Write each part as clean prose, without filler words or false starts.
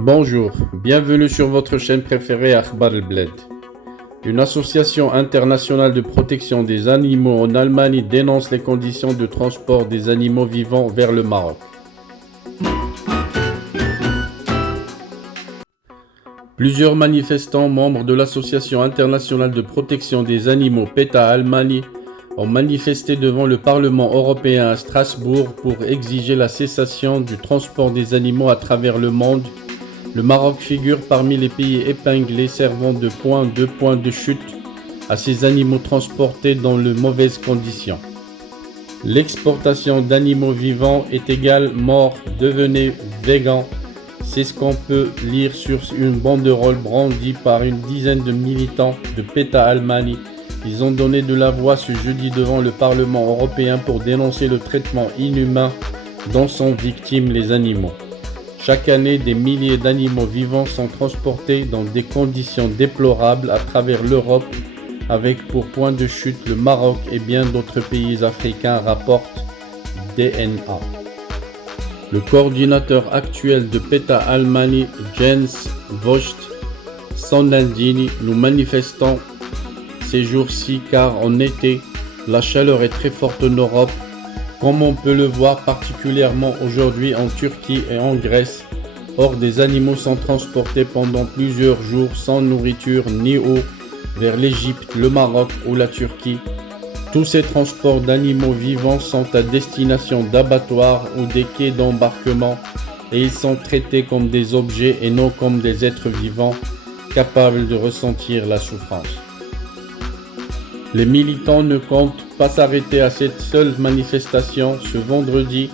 Bonjour, bienvenue sur votre chaîne préférée Akhbar El-Bled. Une association internationale de protection des animaux en Allemagne dénonce les conditions de transport des animaux vivants vers le Maroc. Plusieurs manifestants membres de l'association internationale de protection des animaux PETA Allemagne ont manifesté devant le Parlement européen à Strasbourg pour exiger la cessation du transport des animaux à travers le monde. Le Maroc figure parmi les pays épinglés servant de point de chute à ces animaux transportés dans de mauvaises conditions. L'exportation d'animaux vivants est égale mort, devenez végan. C'est ce qu'on peut lire sur une banderole brandie par une dizaine de militants de PETA Allemagne. Ils ont donné de la voix ce jeudi devant le Parlement européen pour dénoncer le traitement inhumain dont sont victimes les animaux. Chaque année, des milliers d'animaux vivants sont transportés dans des conditions déplorables à travers l'Europe, avec pour point de chute le Maroc et bien d'autres pays africains, rapporte DNA. Le coordinateur actuel de PETA Allemagne, Jens Vogt, s'en indigne. Nous manifestons ces jours-ci car en été, la chaleur est très forte en Europe, comme on peut le voir particulièrement aujourd'hui en Turquie et en Grèce. Or, des animaux sont transportés pendant plusieurs jours sans nourriture ni eau vers l'Égypte, le Maroc ou la Turquie. Tous ces transports d'animaux vivants sont à destination d'abattoirs ou des quais d'embarquement et ils sont traités comme des objets et non comme des êtres vivants capables de ressentir la souffrance. Les militants ne comptent pas s'arrêter à cette seule manifestation. Ce vendredi,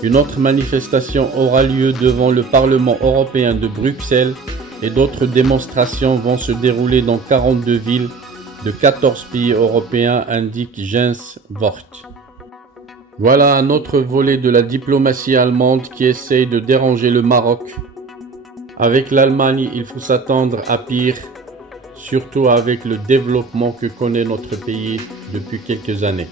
une autre manifestation aura lieu devant le Parlement européen de Bruxelles et d'autres démonstrations vont se dérouler dans 42 villes de 14 pays européens, indique Jens Vogt. Voilà un autre volet de la diplomatie allemande qui essaye de déranger le Maroc. Avec l'Allemagne, il faut s'attendre à pire, surtout avec le développement que connaît notre pays depuis quelques années.